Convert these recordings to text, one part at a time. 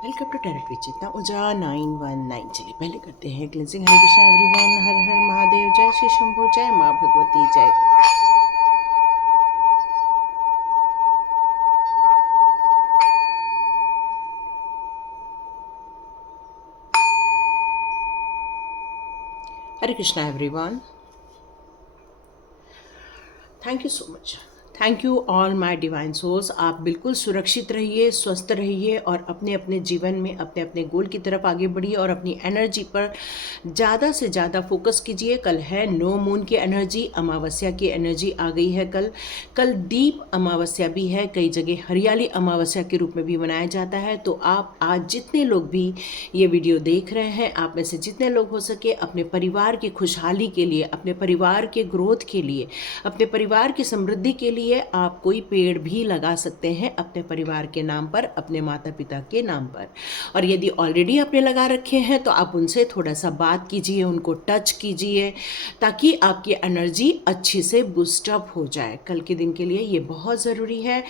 Welcome to tarot with Chetna Urja 919। चलिए पहले करते हैं क्लिनजिंग। हरे कृष्णा एवरीवन, हर हर महादेव, जय श्री शंभू, जय माँ भगवती, जय गौ। Hare Krishna everyone, thank you so much. Thank you all my divine souls. आप बिल्कुल सुरक्षित रहिए, स्वस्थ रहिए और अपने अपने जीवन में अपने अपने गोल की तरफ आगे बढ़िए और अपनी एनर्जी पर ज़्यादा से ज़्यादा फोकस कीजिए। कल है नो मून की एनर्जी, अमावस्या की एनर्जी आ गई है। कल दीप अमावस्या भी है, कई जगह हरियाली अमावस्या के रूप में भी मनाया जाता है। तो आप आज जितने लोग भी ये वीडियो देख रहे हैं, आप में से जितने लोग हो सके अपने परिवार की खुशहाली के लिए, अपने परिवार के ग्रोथ के लिए, अपने परिवार की समृद्धि के लिए आप कोई पेड़ भी लगा सकते हैं अपने परिवार के नाम पर, अपने माता पिता के नाम पर। और यदि ऑलरेडी आपने लगा रखे हैं तो आप उनसे थोड़ा सा बात कीजिए, उनको टच कीजिए, ताकि आपकी एनर्जी अच्छे से बूस्टअप हो जाए। कल के दिन के लिए ये बहुत ज़रूरी है।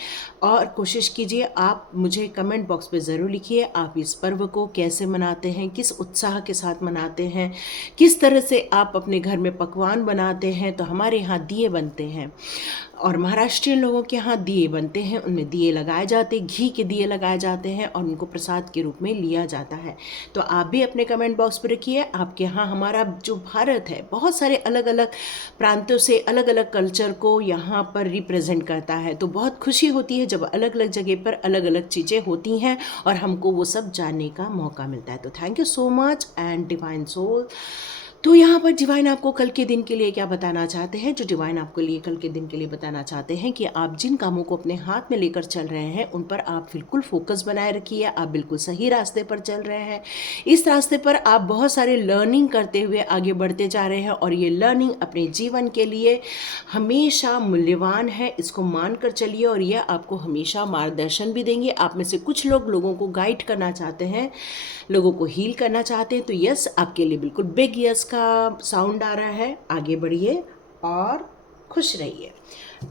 और कोशिश कीजिए, आप मुझे कमेंट बॉक्स पे ज़रूर लिखिए आप इस पर्व को कैसे मनाते हैं, किस उत्साह के साथ मनाते हैं, किस तरह से आप अपने घर में पकवान बनाते हैं। तो हमारे यहाँ दिए बनते हैं और महाराष्ट्रियन लोगों के यहाँ दिए बनते हैं, उनमें दिए लगाए जाते हैं, घी के दिए लगाए जाते हैं और उनको प्रसाद के रूप में लिया जाता है। तो आप भी अपने कमेंट बॉक्स पर रखिए आपके यहाँ। हमारा जो भारत है बहुत सारे अलग अलग प्रांतों से अलग अलग कल्चर को यहाँ पर रिप्रेजेंट करता है। तो बहुत खुशी होती है जब अलग अलग जगह पर अलग अलग चीज़ें होती हैं और हमको वो सब जानने का मौका मिलता है। तो thank you so much and divine soul. तो यहाँ पर डिवाइन आपको कल के दिन के लिए क्या बताना चाहते हैं? जो डिवाइन आपको लिए कल के दिन के लिए बताना चाहते हैं कि आप जिन कामों को अपने हाथ में लेकर चल रहे हैं उन पर आप बिल्कुल फोकस बनाए रखिए। आप बिल्कुल सही रास्ते पर चल रहे हैं। इस रास्ते पर आप बहुत सारे लर्निंग करते हुए आगे बढ़ते जा रहे हैं और ये लर्निंग अपने जीवन के लिए हमेशा मूल्यवान है। इसको मान कर चलिए और ये आपको हमेशा मार्गदर्शन भी देंगे। आप में से कुछ लोग लोगों को गाइड करना चाहते हैं, लोगों को हील करना चाहते हैं। तो यस, आपके लिए बिल्कुल बिग यस का साउंड आ रहा है। आगे बढ़िए और खुश रहिए।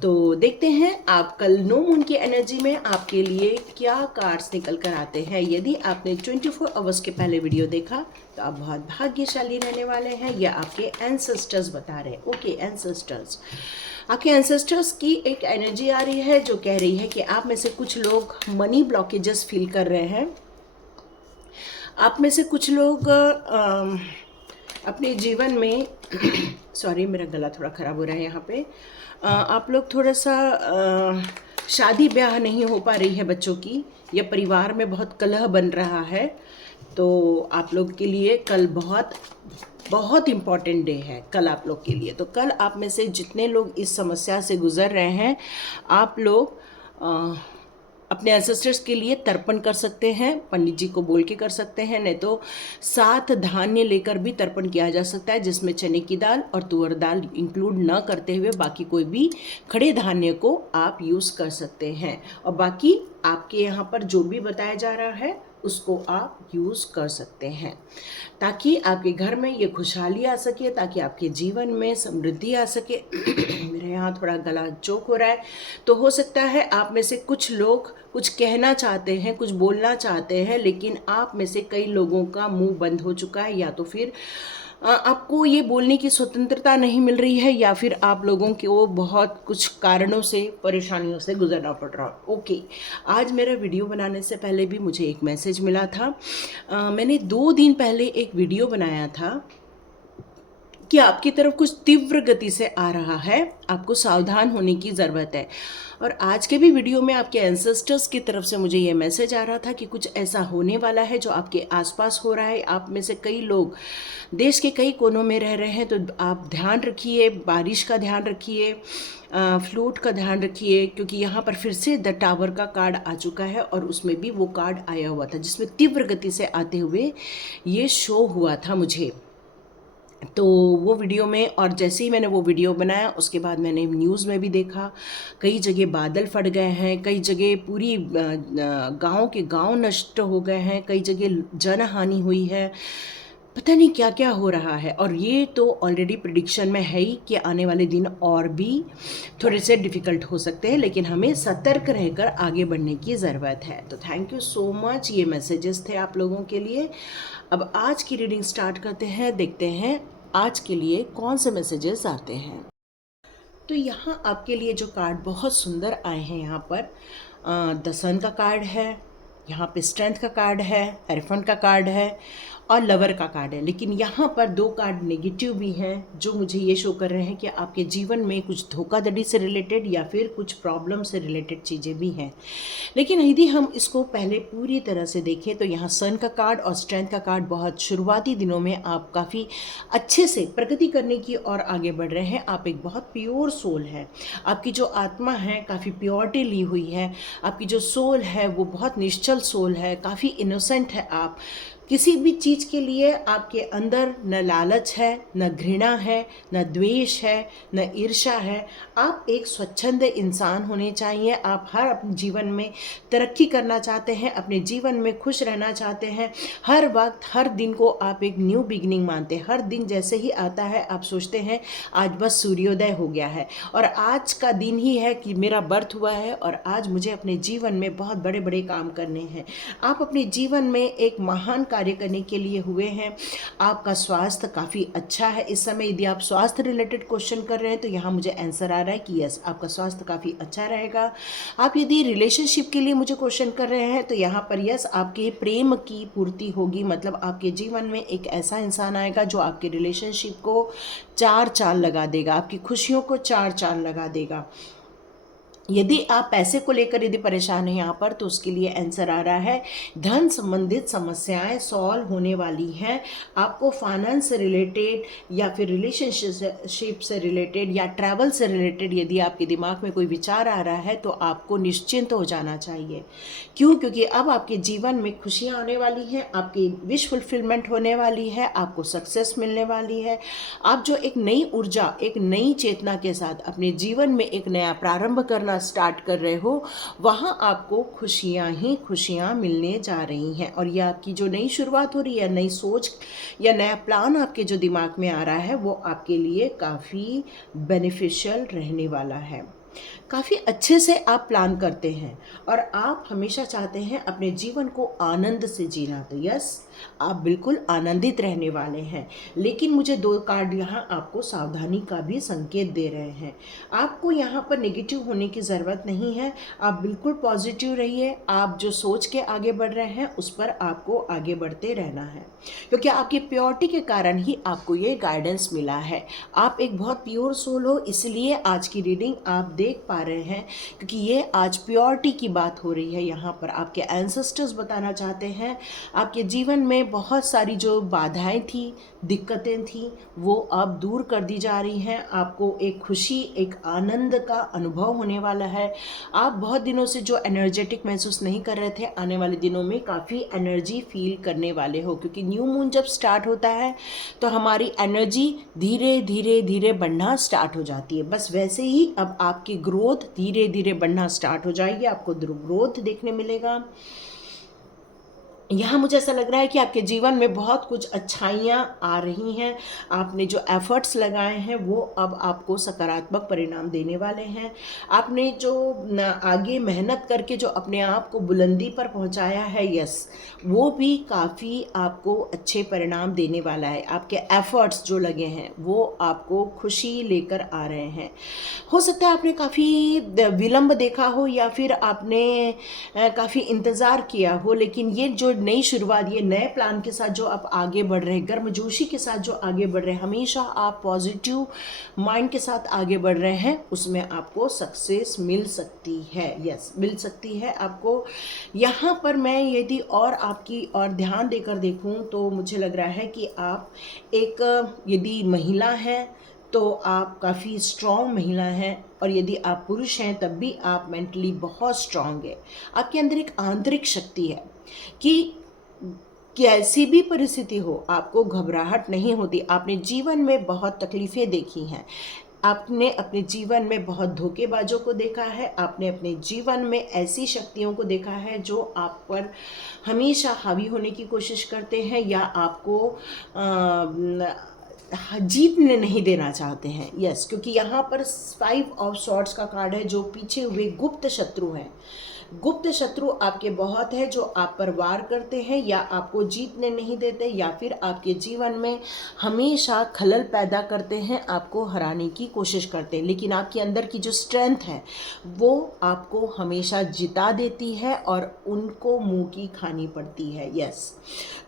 तो देखते हैं आप कल नो मून की एनर्जी में आपके लिए क्या कार्ड्स निकल कर आते हैं। यदि आपने 24 आवर्स के पहले वीडियो देखा तो आप बहुत भाग्यशाली रहने वाले हैं। यह आपके एंसेस्टर्स बता रहे हैं। ओके एंसेस्टर्स, आपके एंसेस्टर्स की एक एनर्जी आ रही है जो कह रही है कि आप में से कुछ लोग मनी ब्लॉकेजेस फील कर रहे हैं। आप में से कुछ लोग अपने जीवन में सॉरी मेरा गला थोड़ा ख़राब हो रहा है यहाँ पे। आप लोग थोड़ा सा शादी ब्याह नहीं हो पा रही है बच्चों की, या परिवार में बहुत कलह बन रहा है। तो आप लोग के लिए कल बहुत बहुत इम्पॉर्टेंट डे है कल आप लोग के लिए। तो कल आप में से जितने लोग इस समस्या से गुज़र रहे हैं, आप लोग अपने एंसेस्टर्स के लिए तर्पण कर सकते हैं। पंडित जी को बोल के कर सकते हैं, नहीं तो 7 धान्य लेकर भी तर्पण किया जा सकता है, जिसमें चने की दाल और तुअर दाल इंक्लूड न करते हुए बाकी कोई भी खड़े धान्य को आप यूज़ कर सकते हैं। और बाकी आपके यहाँ पर जो भी बताया जा रहा है उसको आप यूज़ कर सकते हैं, ताकि आपके घर में ये खुशहाली आ सके, ताकि आपके जीवन में समृद्धि आ सके। मेरे यहाँ थोड़ा गला चोक हो रहा है। तो हो सकता है आप में से कुछ लोग कुछ कहना चाहते हैं, कुछ बोलना चाहते हैं, लेकिन आप में से कई लोगों का मुंह बंद हो चुका है, या तो फिर आपको ये बोलने की स्वतंत्रता नहीं मिल रही है, या फिर आप लोगों को बहुत कुछ कारणों से परेशानियों से गुजरना पड़ रहा है। ओके, आज मेरा वीडियो बनाने से पहले भी मुझे एक मैसेज मिला था। मैंने 2 दिन पहले एक वीडियो बनाया था कि आपकी तरफ कुछ तीव्र गति से आ रहा है, आपको सावधान होने की ज़रूरत है। और आज के भी वीडियो में आपके एंसेस्टर्स की तरफ से मुझे ये मैसेज आ रहा था कि कुछ ऐसा होने वाला है जो आपके आसपास हो रहा है। आप में से कई लोग देश के कई कोनों में रह रहे हैं, तो आप ध्यान रखिए, बारिश का ध्यान रखिए, फ्लूट का ध्यान रखिए, क्योंकि यहाँ पर फिर से द टावर का कार्ड आ चुका है और उसमें भी वो कार्ड आया हुआ था जिसमें तीव्र गति से आते हुए ये शो हुआ था मुझे। तो वो वीडियो में, और जैसे ही मैंने वो वीडियो बनाया उसके बाद मैंने न्यूज़ में भी देखा, कई जगह बादल फट गए हैं, कई जगह पूरी गांव के गांव नष्ट हो गए हैं, कई जगह जनहानि हुई है। पता नहीं क्या क्या हो रहा है, और ये तो ऑलरेडी प्रिडिक्शन में है ही कि आने वाले दिन और भी थोड़े से डिफ़िकल्ट हो सकते हैं, लेकिन हमें सतर्क रहकर आगे बढ़ने की ज़रूरत है। तो थैंक यू सो मच, ये मैसेजेस थे आप लोगों के लिए। अब आज की रीडिंग स्टार्ट करते हैं, देखते हैं आज के लिए कौन से मैसेजेस आते हैं। तो यहाँ आपके लिए जो कार्ड बहुत सुंदर आए हैं, यहाँ पर द सन का कार्ड है, यहाँ पे स्ट्रेंथ का कार्ड है, एलिफेंट का कार्ड है और लवर का कार्ड है। लेकिन यहाँ पर दो कार्ड नेगेटिव भी हैं, जो मुझे ये शो कर रहे हैं कि आपके जीवन में कुछ धोखाधड़ी से रिलेटेड या फिर कुछ प्रॉब्लम से रिलेटेड चीज़ें भी हैं। लेकिन यदि हम इसको पहले पूरी तरह से देखें तो यहाँ सन का कार्ड और स्ट्रेंथ का कार्ड बहुत शुरुआती दिनों में आप काफ़ी अच्छे से प्रगति करने की ओर आगे बढ़ रहे हैं। आप एक बहुत प्योर सोल है, आपकी जो आत्मा है काफ़ी प्योरिटी ली हुई है, आपकी जो सोल है वो बहुत निश्चल सोल है, काफ़ी इनोसेंट है। आप किसी भी चीज़ के लिए आपके अंदर न लालच है, न घृणा है, न द्वेष है, न ईर्ष्या है। आप एक स्वच्छंद इंसान होने चाहिए। आप हर अपने जीवन में तरक्की करना चाहते हैं, अपने जीवन में खुश रहना चाहते हैं। हर वक्त हर दिन को आप एक न्यू बिगिनिंग मानते हैं। हर दिन जैसे ही आता है आप सोचते हैं आज बस सूर्योदय हो गया है और आज का दिन ही है कि मेरा बर्थ हुआ है और आज मुझे अपने जीवन में बहुत बड़े बड़े काम करने हैं। आप अपने जीवन में एक महान कार्य करने के लिए हुए हैं। आपका स्वास्थ्य काफ़ी अच्छा है इस समय। यदि आप स्वास्थ्य रिलेटेड क्वेश्चन कर रहे हैं तो यहाँ मुझे आंसर आ रहा है कि यस, आपका स्वास्थ्य काफ़ी अच्छा रहेगा। आप यदि रिलेशनशिप के लिए मुझे क्वेश्चन कर रहे हैं तो यहाँ पर यस, आपके प्रेम की पूर्ति होगी। मतलब आपके जीवन में एक ऐसा इंसान आएगा जो आपके रिलेशनशिप को चार चांद लगा देगा, आपकी खुशियों को चार चांद लगा देगा। यदि आप पैसे को लेकर यदि परेशान हैं यहाँ पर तो उसके लिए आंसर आ रहा है धन संबंधित समस्याएं सॉल्व होने वाली हैं। आपको फाइनेंस से रिलेटेड या फिर रिलेशनशिप से रिलेटेड या ट्रैवल से रिलेटेड यदि आपके दिमाग में कोई विचार आ रहा है तो आपको निश्चिंत हो जाना चाहिए। क्यों? क्योंकि अब आपके जीवन में खुशियाँ आने वाली हैं, आपकी विश फुलफिलमेंट होने वाली है, आपको सक्सेस मिलने वाली है। आप जो एक नई ऊर्जा, एक नई चेतना के साथ अपने जीवन में एक नया प्रारंभ करना स्टार्ट कर रहे हो, वहाँ आपको खुशियाँ ही खुशियाँ मिलने जा रही हैं। और ये आपकी जो नई शुरुआत हो रही है, नई सोच या नया प्लान आपके जो दिमाग में आ रहा है, वो आपके लिए काफ़ी बेनिफिशियल रहने वाला है। काफ़ी अच्छे से आप प्लान करते हैं और आप हमेशा चाहते हैं अपने जीवन को आनंद से जीना। तो यस, आप बिल्कुल आनंदित रहने वाले हैं। लेकिन मुझे दो कार्ड यहाँ आपको सावधानी का भी संकेत दे रहे हैं। आपको यहाँ पर नेगेटिव होने की ज़रूरत नहीं है। आप बिल्कुल पॉजिटिव रहिए। आप जो सोच के आगे बढ़ रहे हैं उस पर आपको आगे बढ़ते रहना है, क्योंकि आपकी प्योरिटी के कारण ही आपको ये गाइडेंस मिला है। आप एक बहुत प्योर सोल हो, इसलिए आज की रीडिंग आप देख पा रहे हैं, क्योंकि ये आज प्योरिटी की बात हो रही है। यहाँ पर आपके एंसेस्टर्स बताना चाहते हैं आपके जीवन में बहुत सारी जो बाधाएं थी, दिक्कतें थी, वो अब दूर कर दी जा रही हैं। आपको एक खुशी, एक आनंद का अनुभव होने वाला है। आप बहुत दिनों से जो एनर्जेटिक महसूस नहीं कर रहे थे, आने वाले दिनों में काफ़ी एनर्जी फील करने वाले हो, क्योंकि न्यू मून जब स्टार्ट होता है तो हमारी एनर्जी धीरे धीरे धीरे बढ़ना स्टार्ट हो जाती है। बस वैसे ही अब आपकी ग्रोथ धीरे धीरे बढ़ना स्टार्ट हो जाएगी। आपको ग्रोथ देखने मिलेगा। यहाँ मुझे ऐसा लग रहा है कि आपके जीवन में बहुत कुछ अच्छाइयाँ आ रही हैं। आपने जो एफर्ट्स लगाए हैं वो अब आपको सकारात्मक परिणाम देने वाले हैं। आपने जो आगे मेहनत करके जो अपने आप को बुलंदी पर पहुँचाया है, यस, वो भी काफ़ी आपको अच्छे परिणाम देने वाला है। आपके एफर्ट्स जो लगे हैं वो आपको खुशी लेकर आ रहे हैं। हो सकता है आपने काफ़ी विलंब देखा हो या फिर आपने काफ़ी इंतज़ार किया हो, लेकिन ये जो नई शुरुआत, ये नए प्लान के साथ जो आप आगे बढ़ रहे हैं, गर्मजोशी के साथ जो आगे बढ़ रहे हैं, हमेशा आप पॉजिटिव माइंड के साथ आगे बढ़ रहे हैं, उसमें आपको सक्सेस मिल सकती है। यस, मिल सकती है आपको। यहाँ पर मैं यदि और आपकी और ध्यान देकर देखूँ तो मुझे लग रहा है कि आप एक यदि महिला हैं तो आप काफ़ी स्ट्रॉन्ग महिला हैं, और यदि आप पुरुष हैं तब भी आप मेंटली बहुत स्ट्रॉन्ग है। आपके अंदर एक आंतरिक शक्ति है कि कैसी भी परिस्थिति हो आपको घबराहट नहीं होती। आपने जीवन में बहुत तकलीफ़ें देखी हैं, आपने अपने जीवन में बहुत धोखेबाजों को देखा है, आपने अपने जीवन में ऐसी शक्तियों को देखा है जो आप पर हमेशा हावी होने की कोशिश करते हैं या आपको जीतने नहीं देना चाहते हैं। यस, क्योंकि यहाँ पर 5 ऑफ सॉर्ड्स का कार्ड है जो पीछे हुए गुप्त शत्रु हैं। गुप्त शत्रु आपके बहुत है जो आप पर वार करते हैं या आपको जीतने नहीं देते या फिर आपके जीवन में हमेशा खलल पैदा करते हैं, आपको हराने की कोशिश करते हैं। लेकिन आपके अंदर की जो स्ट्रेंथ है वो आपको हमेशा जिता देती है और उनको मुंह की खानी पड़ती है। यस,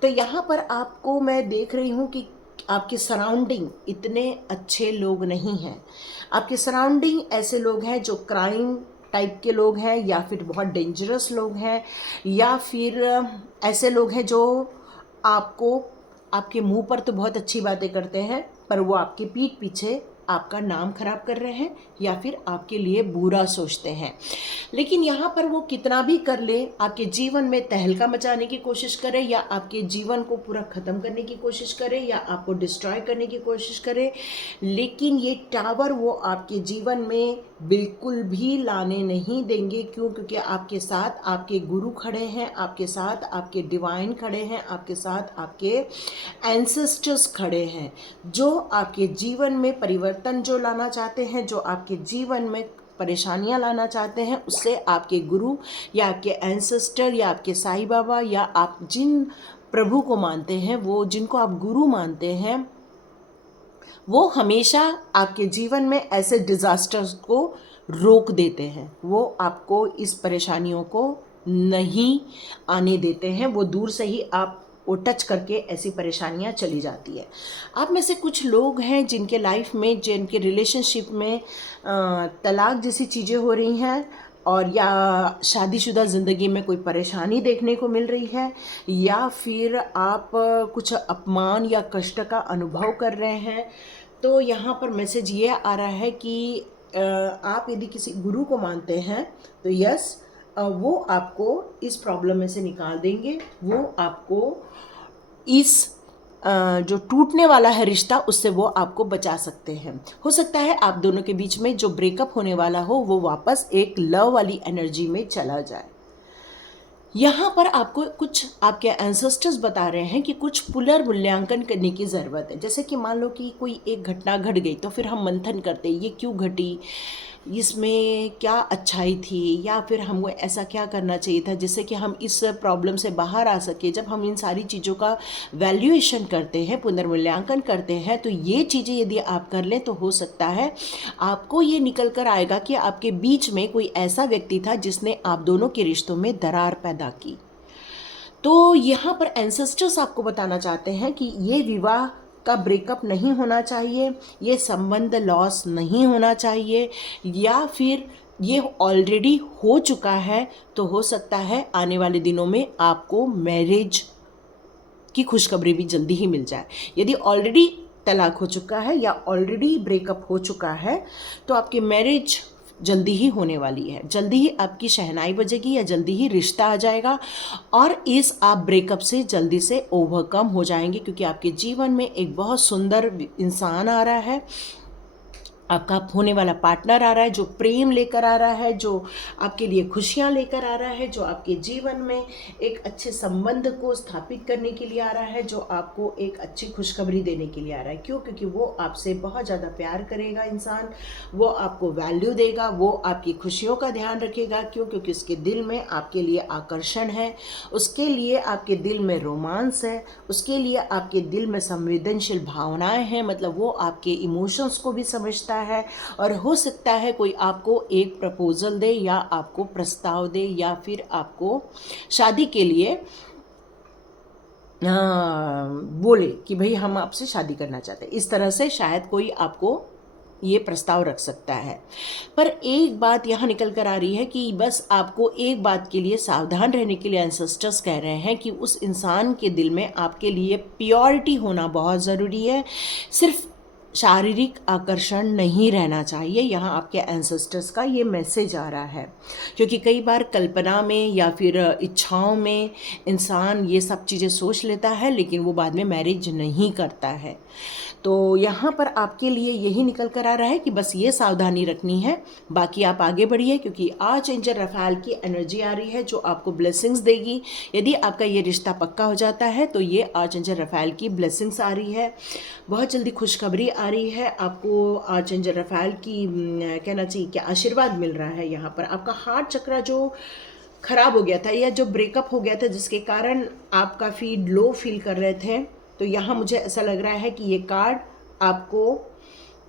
तो यहाँ पर आपको मैं देख रही हूँ कि आपके सराउंडिंग इतने अच्छे लोग नहीं हैं। आपके सराउंडिंग ऐसे लोग हैं जो क्राइम टाइप के लोग हैं या फिर बहुत डेंजरस लोग हैं या फिर ऐसे लोग हैं जो आपको आपके मुंह पर तो बहुत अच्छी बातें करते हैं पर वो आपके पीठ पीछे आपका नाम खराब कर रहे हैं या फिर आपके लिए बुरा सोचते हैं। लेकिन यहाँ पर वो कितना भी कर ले, आपके जीवन में तहलका मचाने की कोशिश करे या आपके जीवन को पूरा ख़त्म करने की कोशिश करे या आपको डिस्ट्रॉय करने की कोशिश करे, लेकिन ये टावर वो आपके जीवन में बिल्कुल भी लाने नहीं देंगे। क्यों? क्योंकि आपके साथ आपके गुरु खड़े हैं, आपके साथ आपके डिवाइन खड़े हैं, आपके साथ आपके एंसेस्टर्स खड़े हैं जो आपके जीवन में परिवर्तन जो लाना चाहते हैं, जो आपके जीवन में परेशानियां लाना चाहते हैं, उससे आपके गुरु या आपके एंसेस्टर या आपके साईं बाबा या आप जिन प्रभु को मानते हैं, वो जिनको आप गुरु मानते हैं, वो हमेशा आपके जीवन में ऐसे डिज़ास्टर्स को रोक देते हैं। वो आपको इस परेशानियों को नहीं आने देते हैं, वो दूर से ही आप वो टच करके ऐसी परेशानियां चली जाती है। आप में से कुछ लोग हैं जिनके लाइफ में, जिनके रिलेशनशिप में तलाक जैसी चीज़ें हो रही हैं और या शादीशुदा ज़िंदगी में कोई परेशानी देखने को मिल रही है या फिर आप कुछ अपमान या कष्ट का अनुभव कर रहे हैं। तो यहाँ पर मैसेज ये आ रहा है कि आप यदि किसी गुरु को मानते हैं तो यस, वो आपको इस प्रॉब्लम में से निकाल देंगे। वो आपको इस जो टूटने वाला है रिश्ता, उससे वो आपको बचा सकते हैं। हो सकता है आप दोनों के बीच में जो ब्रेकअप होने वाला हो वो वापस एक लव वाली एनर्जी में चला जाए। यहाँ पर आपको कुछ आपके एंसेस्टर्स बता रहे हैं कि कुछ पुनर्मूल्यांकन करने की ज़रूरत है। जैसे कि मान लो कि कोई एक घटना घट गई तो फिर हम मंथन करते ये क्यों घटी, इसमें क्या अच्छाई थी या फिर हमको ऐसा क्या करना चाहिए था जिससे कि हम इस प्रॉब्लम से बाहर आ सके। जब हम इन सारी चीज़ों का वैल्यूएशन करते हैं, पुनर्मूल्यांकन करते हैं, तो ये चीज़ें यदि आप कर लें तो हो सकता है आपको ये निकल कर आएगा कि आपके बीच में कोई ऐसा व्यक्ति था जिसने आप दोनों के रिश्तों में दरार पैदा की। तो यहाँ पर एंसेस्टर्स आपको बताना चाहते हैं कि ये विवाह का ब्रेकअप नहीं होना चाहिए, ये संबंध लॉस नहीं होना चाहिए, या फिर ये ऑलरेडी हो चुका है तो हो सकता है आने वाले दिनों में आपको मैरिज की खुशखबरी भी जल्दी ही मिल जाए। यदि ऑलरेडी तलाक हो चुका है या ऑलरेडी ब्रेकअप हो चुका है तो आपकी मैरिज जल्दी ही होने वाली है, जल्दी ही आपकी शहनाई बजेगी या जल्दी ही रिश्ता आ जाएगा और इस आप ब्रेकअप से जल्दी से ओवरकम हो जाएंगे, क्योंकि आपके जीवन में एक बहुत सुंदर इंसान आ रहा है, आपका होने वाला पार्टनर आ रहा है जो प्रेम लेकर आ रहा है, जो आपके लिए खुशियाँ लेकर आ रहा है, जो आपके जीवन में एक अच्छे संबंध को स्थापित करने के लिए आ रहा है, जो आपको एक अच्छी खुशखबरी देने के लिए आ रहा है। क्यों? क्योंकि वो आपसे बहुत ज़्यादा प्यार करेगा इंसान, वो आपको वैल्यू देगा, वो आपकी खुशियों का ध्यान रखेगा। क्यों? क्योंकि उसके दिल में आपके लिए आकर्षण है, उसके लिए आपके दिल में रोमांस है, उसके लिए आपके दिल में संवेदनशील भावनाएं हैं, मतलब वो आपके इमोशंस को भी समझता है। और हो सकता है कोई आपको एक प्रपोजल दे या आपको प्रस्ताव दे या फिर आपको शादी के लिए बोले कि भाई हम आपसे शादी करना चाहते हैं। इस तरह से शायद कोई आपको ये प्रस्ताव रख सकता है। पर एक बात यहाँ निकल कर आ रही है कि बस आपको एक बात के लिए सावधान रहने के लिए एंसेस्टर्स कह रहे हैं कि उस इंसान के दिल में आपके लिए प्योरिटी होना बहुत ज़रूरी है। सिर्फ शारीरिक आकर्षण नहीं रहना चाहिए। यहाँ आपके एंसेस्टर्स का ये मैसेज आ रहा है, क्योंकि कई बार कल्पना में या फिर इच्छाओं में इंसान ये सब चीज़ें सोच लेता है, लेकिन वो बाद में मैरिज नहीं करता है। तो यहाँ पर आपके लिए यही निकल कर आ रहा है कि बस ये सावधानी रखनी है, बाकी आप आगे बढ़िए, क्योंकि आर्चएंजल रफाल की एनर्जी आ रही है जो आपको ब्लेसिंग्स देगी। यदि आपका ये रिश्ता पक्का हो जाता है तो ये आर्चएंजल रफाल की ब्लेसिंग्स आ रही है, बहुत जल्दी खुशखबरी आ रही है आपको। आर्चएंजल रफाल की कहना चाहिए कि आशीर्वाद मिल रहा है। यहाँ पर आपका हार्ट चक्र जो खराब हो गया था या जो ब्रेकअप हो गया था, जिसके कारण आप काफ़ी लो फील कर रहे थे, तो यहाँ मुझे ऐसा लग रहा है कि ये कार्ड आपको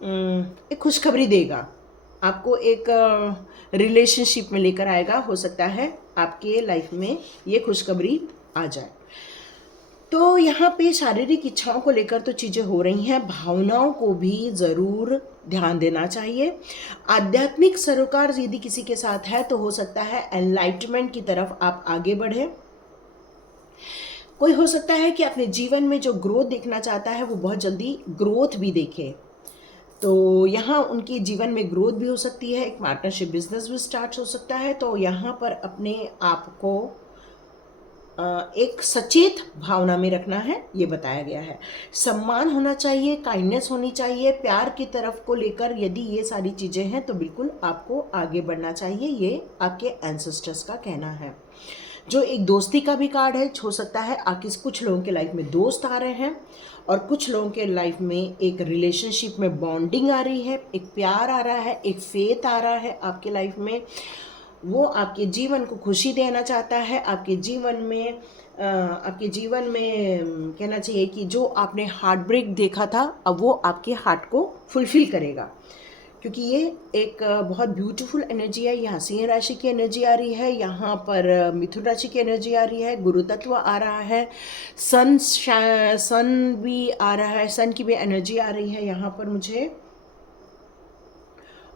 एक खुशखबरी देगा, आपको एक रिलेशनशिप में लेकर आएगा। हो सकता है आपके लाइफ में ये खुशखबरी आ जाए। तो यहाँ पे शारीरिक इच्छाओं को लेकर तो चीज़ें हो रही हैं, भावनाओं को भी ज़रूर ध्यान देना चाहिए। आध्यात्मिक सरोकार यदि किसी के साथ है तो हो सकता है एनलाइटमेंट की तरफ आप आगे बढ़े। कोई हो सकता है कि अपने जीवन में जो ग्रोथ देखना चाहता है वो बहुत जल्दी ग्रोथ भी देखे, तो यहाँ उनके जीवन में ग्रोथ भी हो सकती है, एक पार्टनरशिप बिजनेस भी स्टार्ट हो सकता है। तो यहाँ पर अपने आप को एक सचेत भावना में रखना है, ये बताया गया है। सम्मान होना चाहिए, काइंडनेस होनी चाहिए, प्यार की तरफ को लेकर यदि ये सारी चीज़ें हैं तो बिल्कुल आपको आगे बढ़ना चाहिए, ये आपके एंसेस्टर्स का कहना है। जो एक दोस्ती का भी कार्ड है, हो सकता है आपके कुछ लोगों के लाइफ में दोस्त आ रहे हैं और कुछ लोगों के लाइफ में एक रिलेशनशिप में बॉन्डिंग आ रही है, एक प्यार आ रहा है, एक फेथ आ रहा है आपके लाइफ में। वो आपके जीवन को खुशी देना चाहता है, आपके जीवन में कहना चाहिए कि जो आपने हार्ट ब्रेक देखा था अब वो आपके हार्ट को फुलफिल करेगा, क्योंकि ये एक बहुत ब्यूटीफुल एनर्जी है। यहाँ सिंह राशि की एनर्जी आ रही है, यहाँ पर मिथुन राशि की एनर्जी आ रही है, गुरु तत्व आ रहा है, सन भी आ रहा है, सन की भी एनर्जी आ रही है यहाँ पर मुझे।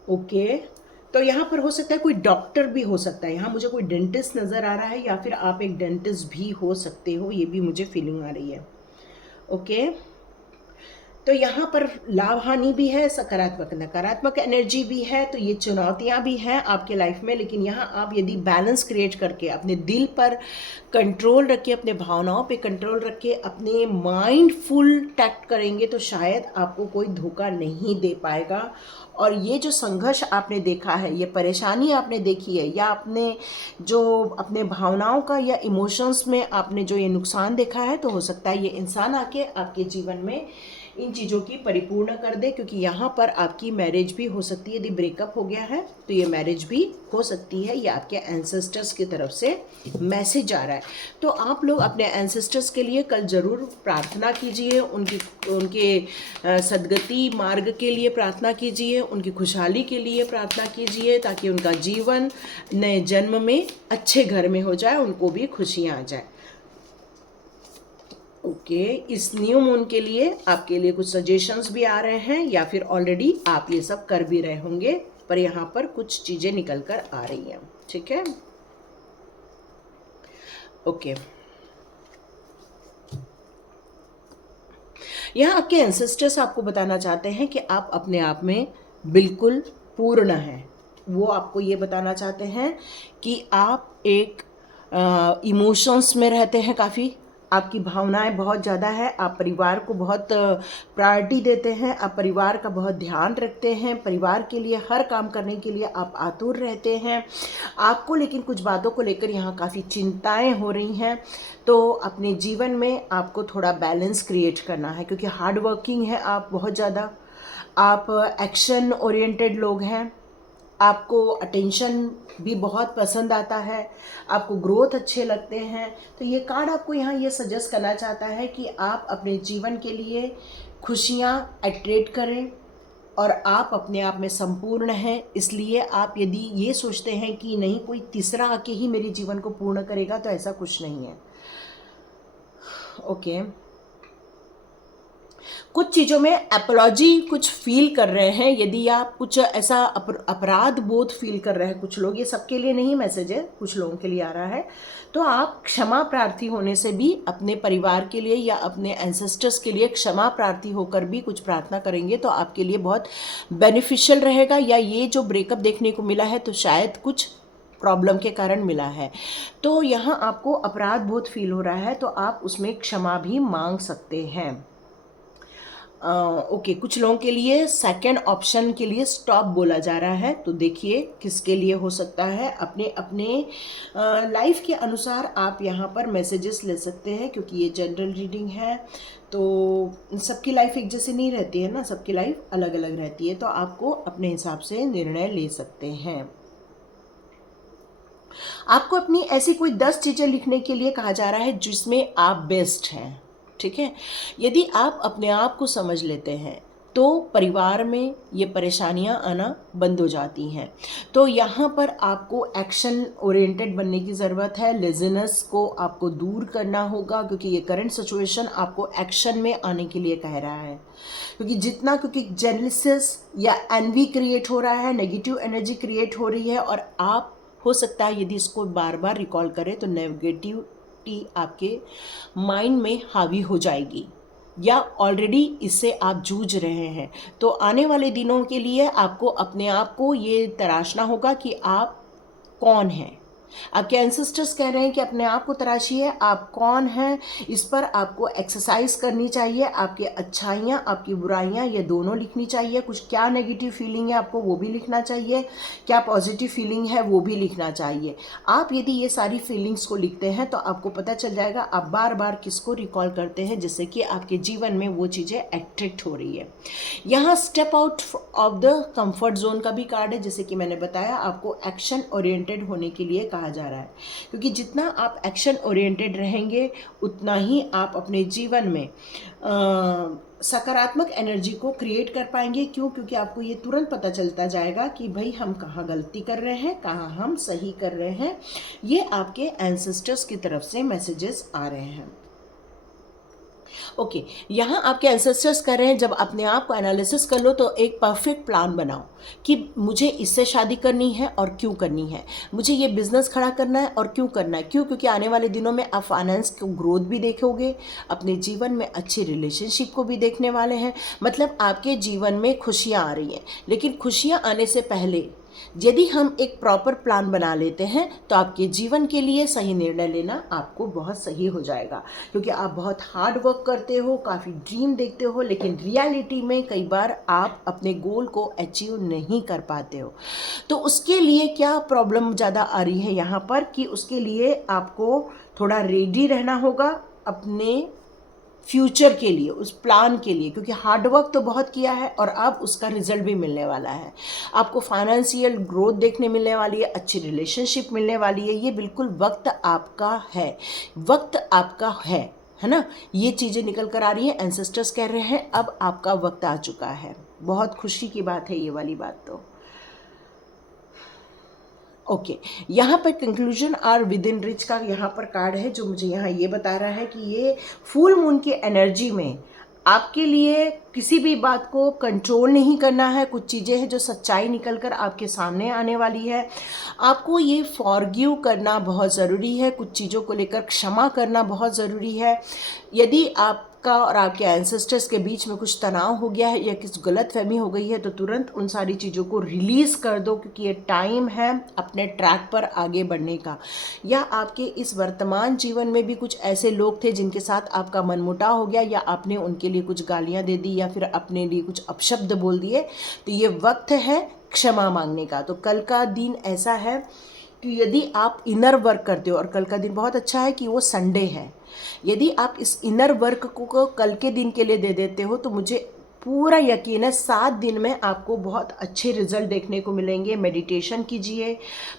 ओके, तो यहाँ पर हो सकता है कोई डॉक्टर भी हो सकता है, यहाँ मुझे कोई डेंटिस्ट नज़र आ रहा है, या फिर आप एक डेंटिस्ट भी हो सकते हो, ये भी मुझे फीलिंग आ रही है। ओके, तो यहाँ पर लाभ हानि भी है, सकारात्मक नकारात्मक एनर्जी भी है, तो ये चुनौतियाँ भी हैं आपके लाइफ में। लेकिन यहाँ आप यदि बैलेंस क्रिएट करके अपने दिल पर कंट्रोल रख के, अपने भावनाओं पे कंट्रोल रख के, अपने माइंडफुल टैक्ट करेंगे तो शायद आपको कोई धोखा नहीं दे पाएगा। और ये जो संघर्ष आपने देखा है, ये परेशानी आपने देखी है, या आपने जो अपने भावनाओं का या इमोशंस में आपने जो ये नुकसान देखा है, तो हो सकता है ये इंसान आके आपके जीवन में इन चीज़ों की परिपूर्ण कर दे, क्योंकि यहाँ पर आपकी मैरिज भी हो सकती है। यदि ब्रेकअप हो गया है तो ये मैरिज भी हो सकती है, ये आपके एंसेस्टर्स की तरफ से मैसेज आ रहा है। तो आप लोग अपने एंसेस्टर्स के लिए कल ज़रूर प्रार्थना कीजिए, उनके सद्गति मार्ग के लिए प्रार्थना कीजिए, उनकी खुशहाली के लिए प्रार्थना कीजिए, ताकि उनका जीवन नए जन्म में अच्छे घर में हो जाए, उनको भी खुशियाँ आ जाए। ओके, इस न्यू मून के लिए आपके लिए कुछ सजेशंस भी आ रहे हैं, या फिर ऑलरेडी आप ये सब कर भी रहे होंगे, पर यहाँ पर कुछ चीज़ें निकल कर आ रही हैं। ठीक है, ओके। यहाँ आपके एंसेस्टर्स आपको बताना चाहते हैं कि आप अपने आप में बिल्कुल पूर्ण हैं। वो आपको ये बताना चाहते हैं कि आप एक इमोशंस में रहते हैं, काफ़ी आपकी भावनाएं बहुत ज़्यादा है, आप परिवार को बहुत प्रायोरिटी देते हैं, आप परिवार का बहुत ध्यान रखते हैं, परिवार के लिए हर काम करने के लिए आप आतुर रहते हैं। आपको लेकिन कुछ बातों को लेकर यहाँ काफ़ी चिंताएं हो रही हैं, तो अपने जीवन में आपको थोड़ा बैलेंस क्रिएट करना है, क्योंकि हार्ड वर्किंग है आप बहुत ज़्यादा, आप एक्शन ओरिएंटेड लोग हैं, आपको अटेंशन भी बहुत पसंद आता है, आपको ग्रोथ अच्छे लगते हैं। तो ये कार्ड आपको यहाँ ये सजेस्ट करना चाहता है कि आप अपने जीवन के लिए खुशियाँ अट्रैक्ट करें, और आप अपने आप में संपूर्ण हैं। इसलिए आप यदि ये सोचते हैं कि नहीं कोई तीसरा आके ही मेरे जीवन को पूर्ण करेगा, तो ऐसा कुछ नहीं है। ओके, कुछ चीज़ों में एपोलॉजी कुछ फील कर रहे हैं, यदि आप कुछ ऐसा अपराध बोध फील कर रहे हैं, कुछ लोग, ये सबके लिए नहीं मैसेज है, कुछ लोगों के लिए आ रहा है, तो आप क्षमा प्रार्थी होने से भी अपने परिवार के लिए या अपने एंसेस्टर्स के लिए क्षमा प्रार्थी होकर भी कुछ प्रार्थना करेंगे तो आपके लिए बहुत बेनिफिशियल रहेगा। या ये जो ब्रेकअप देखने को मिला है तो शायद कुछ प्रॉब्लम के कारण मिला है, तो यहाँ आपको अपराध बोध फील हो रहा है, तो आप उसमें क्षमा भी मांग सकते हैं। ओके, कुछ लोगों के लिए सेकंड ऑप्शन के लिए स्टॉप बोला जा रहा है, तो देखिए किसके लिए हो सकता है। अपने अपने लाइफ के अनुसार आप यहाँ पर मैसेजेस ले सकते हैं, क्योंकि ये जनरल रीडिंग है, तो सबकी लाइफ एक जैसी नहीं रहती है ना, सबकी लाइफ अलग अलग रहती है, तो आपको अपने हिसाब से निर्णय ले सकते हैं। आपको अपनी ऐसी कोई 10 चीज़ें लिखने के लिए कहा जा रहा है जिसमें आप बेस्ट हैं, ठीक है। यदि आप अपने आप को समझ लेते हैं तो परिवार में ये परेशानियां आना बंद हो जाती हैं। तो यहाँ पर आपको एक्शन ओरिएंटेड बनने की ज़रूरत है, लेज़ीनेस को आपको दूर करना होगा, क्योंकि ये करंट सिचुएशन आपको एक्शन में आने के लिए कह रहा है। क्योंकि जेलसिस या एनवी क्रिएट हो रहा है, नेगेटिव एनर्जी क्रिएट हो रही है, और आप हो सकता है यदि इसको बार बार रिकॉल करें तो नेगेटिविटी आपके माइंड में हावी हो जाएगी, या ऑलरेडी इससे आप जूझ रहे हैं। तो आने वाले दिनों के लिए आपको अपने आप को ये तराशना होगा कि आप कौन हैं। आपके एंसेस्टर्स कह रहे हैं कि अपने आप को तराशिए, आप कौन हैं। इस पर आपको एक्सरसाइज करनी चाहिए, आपकी अच्छाइयाँ आपकी बुराइयाँ ये दोनों लिखनी चाहिए। कुछ क्या नेगेटिव फीलिंग है आपको वो भी लिखना चाहिए, क्या पॉजिटिव फीलिंग है वो भी लिखना चाहिए। आप यदि ये सारी फीलिंग्स को लिखते हैं तो आपको पता चल जाएगा आप बार बार किसको रिकॉल करते हैं, जिससे कि आपके जीवन में वो चीज़ें एट्रैक्ट हो रही है। यहाँ step out of the comfort zone का भी कार्ड है, जैसे कि मैंने बताया आपको एक्शन ओरिएंटेड होने के लिए कहा जा रहा है, क्योंकि जितना आप एक्शन ओरिएंटेड रहेंगे उतना ही आप अपने जीवन में सकारात्मक एनर्जी को क्रिएट कर पाएंगे। क्यों? क्योंकि आपको ये तुरंत पता चलता जाएगा कि भाई हम कहाँ गलती कर रहे हैं, कहाँ हम सही कर रहे हैं। ये आपके एंसेस्टर्स की तरफ से मैसेजेस आ रहे हैं। ओके, यहाँ आपके एंसेस्टर्स कह रहे हैं जब अपने आप को एनालिसिस कर लो तो एक परफेक्ट प्लान बनाओ कि मुझे इससे शादी करनी है और क्यों करनी है, मुझे ये बिजनेस खड़ा करना है और क्यों करना है। क्यों? क्योंकि आने वाले दिनों में आप फाइनेंस को ग्रोथ भी देखोगे, अपने जीवन में अच्छी रिलेशनशिप को भी देखने वाले हैं। मतलब आपके जीवन में खुशियाँ आ रही हैं, लेकिन खुशियाँ आने से पहले यदि हम एक प्रॉपर प्लान बना लेते हैं तो आपके जीवन के लिए सही निर्णय लेना आपको बहुत सही हो जाएगा। क्योंकि आप बहुत हार्ड वर्क करते हो, काफ़ी ड्रीम देखते हो, लेकिन रियलिटी में कई बार आप अपने गोल को अचीव नहीं कर पाते हो। तो उसके लिए क्या प्रॉब्लम ज़्यादा आ रही है यहाँ पर कि उसके लिए आपको थोड़ा रेडी रहना होगा अपने फ्यूचर के लिए, उस प्लान के लिए, क्योंकि हार्ड वर्क तो बहुत किया है और अब उसका रिजल्ट भी मिलने वाला है। आपको फाइनेंशियल ग्रोथ देखने मिलने वाली है, अच्छी रिलेशनशिप मिलने वाली है। ये बिल्कुल वक्त आपका है, वक्त आपका है ना। ये चीज़ें निकल कर आ रही हैं, एंसेस्टर्स कह रहे हैं अब आपका वक्त आ चुका है। बहुत खुशी की बात है ये वाली बात। तो ओके, यहाँ पर कंक्लूजन और विद इन रिच का यहाँ पर कार्ड है, जो मुझे यहाँ ये बता रहा है कि ये फुल मून की एनर्जी में आपके लिए किसी भी बात को कंट्रोल नहीं करना है। कुछ चीज़ें हैं जो सच्चाई निकल कर आपके सामने आने वाली है। आपको ये फॉरगिव करना बहुत ज़रूरी है, कुछ चीज़ों को लेकर क्षमा करना बहुत ज़रूरी है। यदि आपका और आपके एंसेस्टर्स के बीच में कुछ तनाव हो गया है या किसी गलतफहमी हो गई है तो तुरंत उन सारी चीज़ों को रिलीज़ कर दो, क्योंकि ये टाइम है अपने ट्रैक पर आगे बढ़ने का। या आपके इस वर्तमान जीवन में भी कुछ ऐसे लोग थे जिनके साथ आपका मनमुटाव हो गया, या आपने उनके लिए कुछ गालियाँ दे दी या फिर अपने लिए कुछ अपशब्द बोल दिए, तो ये वक्त है क्षमा मांगने का। तो कल का दिन ऐसा है कि यदि आप इनर वर्क करते हो, और कल का दिन बहुत अच्छा है कि वो संडे है, यदि आप इस इनर वर्क को कल के दिन के लिए दे देते हो तो मुझे पूरा यकीन है 7 दिन में आपको बहुत अच्छे रिजल्ट देखने को मिलेंगे। मेडिटेशन कीजिए,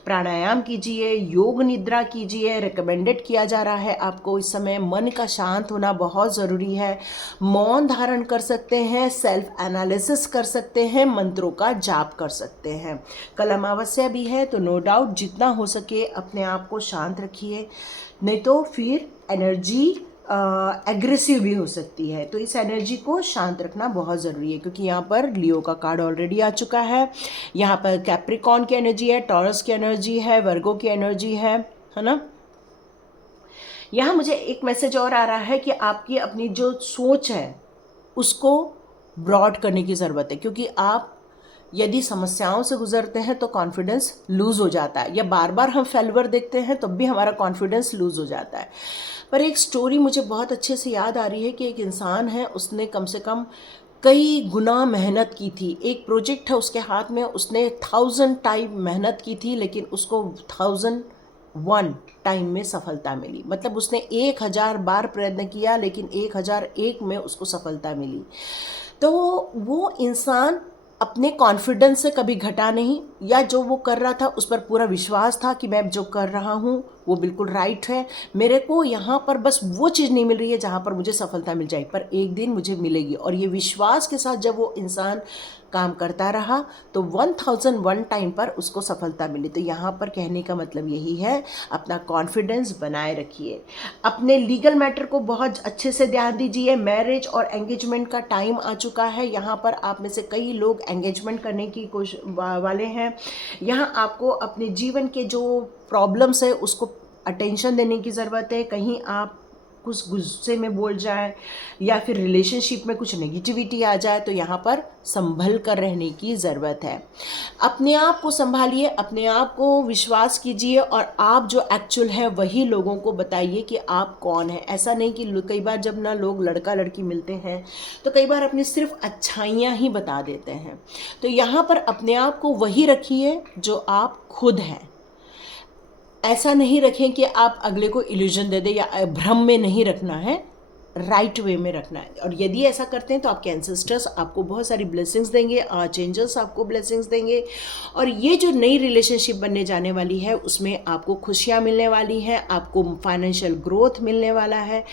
प्राणायाम कीजिए, योग निद्रा कीजिए, रिकमेंडेड किया जा रहा है आपको इस समय। मन का शांत होना बहुत ज़रूरी है। मौन धारण कर सकते हैं, सेल्फ एनालिसिस कर सकते हैं, मंत्रों का जाप कर सकते हैं। कल अमावस्या भी है तो नो डाउट जितना हो सके अपने आप को शांत रखिए, नहीं तो फिर एनर्जी एग्रेसिव भी हो सकती है। तो इस एनर्जी को शांत रखना बहुत ज़रूरी है, क्योंकि यहाँ पर लियो का कार्ड ऑलरेडी आ चुका है। यहाँ पर कैप्रिकॉन की एनर्जी है, टॉरस की एनर्जी है, वर्गो की एनर्जी है ना। यहाँ मुझे एक मैसेज और आ रहा है कि आपकी अपनी जो सोच है उसको ब्रॉड करने की ज़रूरत है, क्योंकि आप यदि समस्याओं से गुजरते हैं तो कॉन्फिडेंस लूज़ हो जाता है, या बार बार हम फेल्यूर देखते हैं तब भी हमारा कॉन्फिडेंस लूज़ हो जाता है। पर एक स्टोरी मुझे बहुत अच्छे से याद आ रही है कि एक इंसान है, उसने कम से कम कई गुना मेहनत की थी। एक प्रोजेक्ट है उसके हाथ में, उसने 1000 टाइम मेहनत की थी, लेकिन उसको 1001 टाइम में सफलता मिली। मतलब उसने 1000 बार प्रयत्न किया, लेकिन 1001 में उसको सफलता मिली। तो वो इंसान अपने कॉन्फिडेंस से कभी घटा नहीं, या जो वो कर रहा था उस पर पूरा विश्वास था कि मैं जो कर रहा हूँ वो बिल्कुल राइट है, मेरे को यहाँ पर बस वो चीज़ नहीं मिल रही है जहाँ पर मुझे सफलता मिल जाए, पर एक दिन मुझे मिलेगी। और ये विश्वास के साथ जब वो इंसान काम करता रहा तो 1001 टाइम पर उसको सफलता मिली। तो यहाँ पर कहने का मतलब यही है, अपना कॉन्फिडेंस बनाए रखिए। अपने लीगल मैटर को बहुत अच्छे से ध्यान दीजिए। मैरिज और एंगेजमेंट का टाइम आ चुका है। यहाँ पर आप में से कई लोग एंगेजमेंट करने की कोशिश वाले हैं। यहाँ आपको अपने जीवन के जो प्रॉब्लम्स है उसको अटेंशन देने की ज़रूरत है। कहीं आप कुछ गुस्से में बोल जाए या फिर रिलेशनशिप में कुछ नेगेटिविटी आ जाए, तो यहाँ पर संभल कर रहने की ज़रूरत है। अपने आप को संभालिए, अपने आप को विश्वास कीजिए, और आप जो एक्चुअल है वही लोगों को बताइए कि आप कौन है। ऐसा नहीं कि कई बार जब ना लोग लड़का लड़की मिलते हैं तो कई बार अपनी सिर्फ अच्छाइयाँ ही बता देते हैं। तो यहाँ पर अपने आप को वही रखिए जो आप खुद हैं। ऐसा नहीं रखें कि आप अगले को इल्यूजन दे दें, या भ्रम में नहीं रखना है, राइट वे में रखना है। और यदि ऐसा करते हैं तो आपके एंसेस्टर्स आपको बहुत सारी ब्लेसिंग्स देंगे, चेंजर्स आपको ब्लेसिंग्स देंगे, और ये जो नई रिलेशनशिप बनने जाने वाली है उसमें आपको खुशियाँ मिलने वाली हैं, आपको फाइनेंशियल ग्रोथ मिलने वाला है।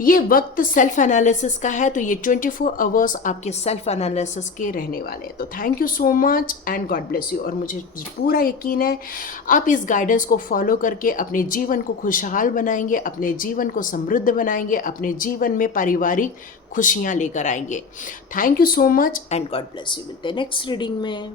ये वक्त सेल्फ एनालिसिस का है, तो ये 24 आवर्स आपके सेल्फ एनालिसिस के रहने वाले हैं। तो thank you so much and God bless you. और मुझे पूरा यकीन है आप इस गाइडेंस को फॉलो करके अपने जीवन को खुशहाल बनाएंगे, अपने जीवन को समृद्ध बनाएंगे, अपने जीवन में पारिवारिक खुशियां लेकर आएंगे। Thank you so much and God bless you. मिलते हैं नेक्स्ट रीडिंग में।